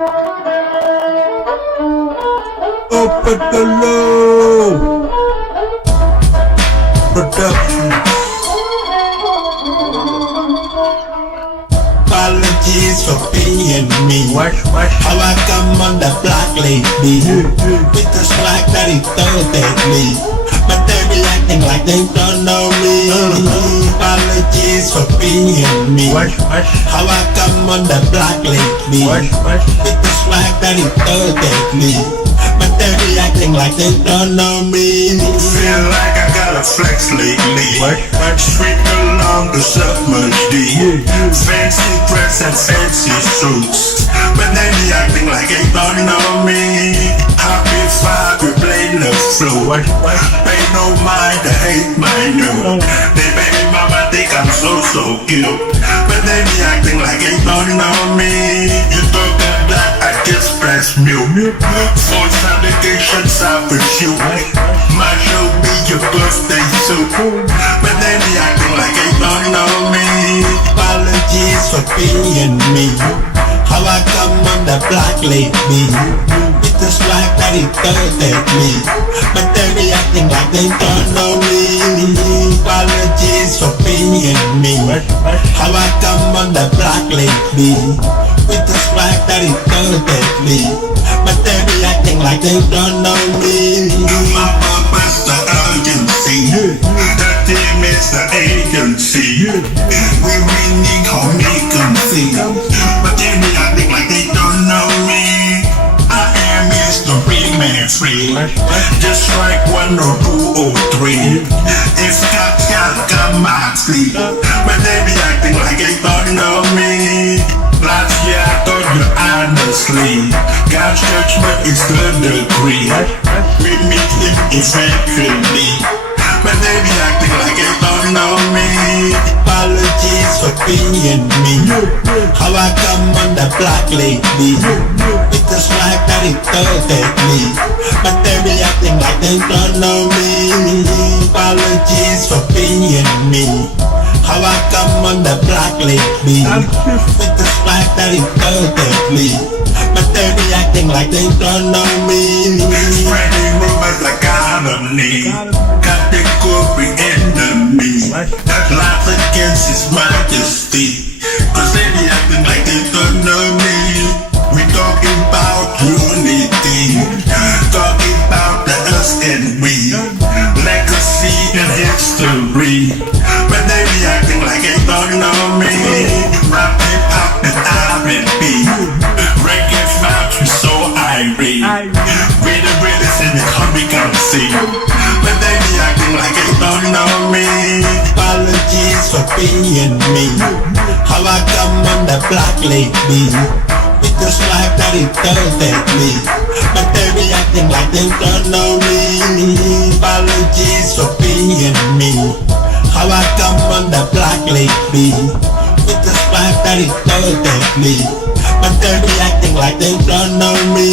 Open the low production. Apologies for being me. How I come on the block lately with the slack that he throws at me, but they be acting like they don't know me. Apologies for being me. How I come on the block lately with the slack that he throws at me, but they be acting like they don't know me. Feel like I gotta flex lately. Street along the summer D. Fancy dress and fancy suits, but they be acting like they don't know me. Happy five, we play the flow. Pay no mind to hate my new. They baby mama think I'm so cute, but they be acting like they don't know me. You talk that I just press mute. False allegations I pursue. My show be your birthday suit, but they be acting like they don't know me. Apologies for being me. How I come on the block lately with the slack that he throws at me, but they be acting like they don't know me. Apologies for being me. How I come on the block lately with the slack that he throws at me, but they be acting like they don't know me. My purpose, the urgency. The team is the agency. We really call me conceit, but they be acting like they don't know me. I am Mr. Remain Free. Just like 1 or 2 or 3. If got my sleep, but they be acting like they don't know me. Last year I told you honestly, God's judgment is the degree. We meet him eventually, but they be acting like they don't know me. Apologies for being me. How I come on the block lately with the slack that he throws at me, but they be acting like they don't know me. Apologies for being me. How I come on the block lately with the slack that he throws at me, but they be acting like they don't know me. Spreading rumors like colony, got the corporate enemy. Lies against his majesty, cause they be acting like they don't know me. We talking about unity, talking about the us and we, legacy and history, but they be acting like they don't know me. Rap, hip hop and R&B, reggae vibes we so irate. We the realest in the country galaxy, but they be acting like they don't know me. Apologies for being me. How I come on the block lately with the slack that he throws at me, but they be acting like they don't know me. Apologies for being me. How I come on the block lately with the slack that he throws at me, but they be acting like they don't know me.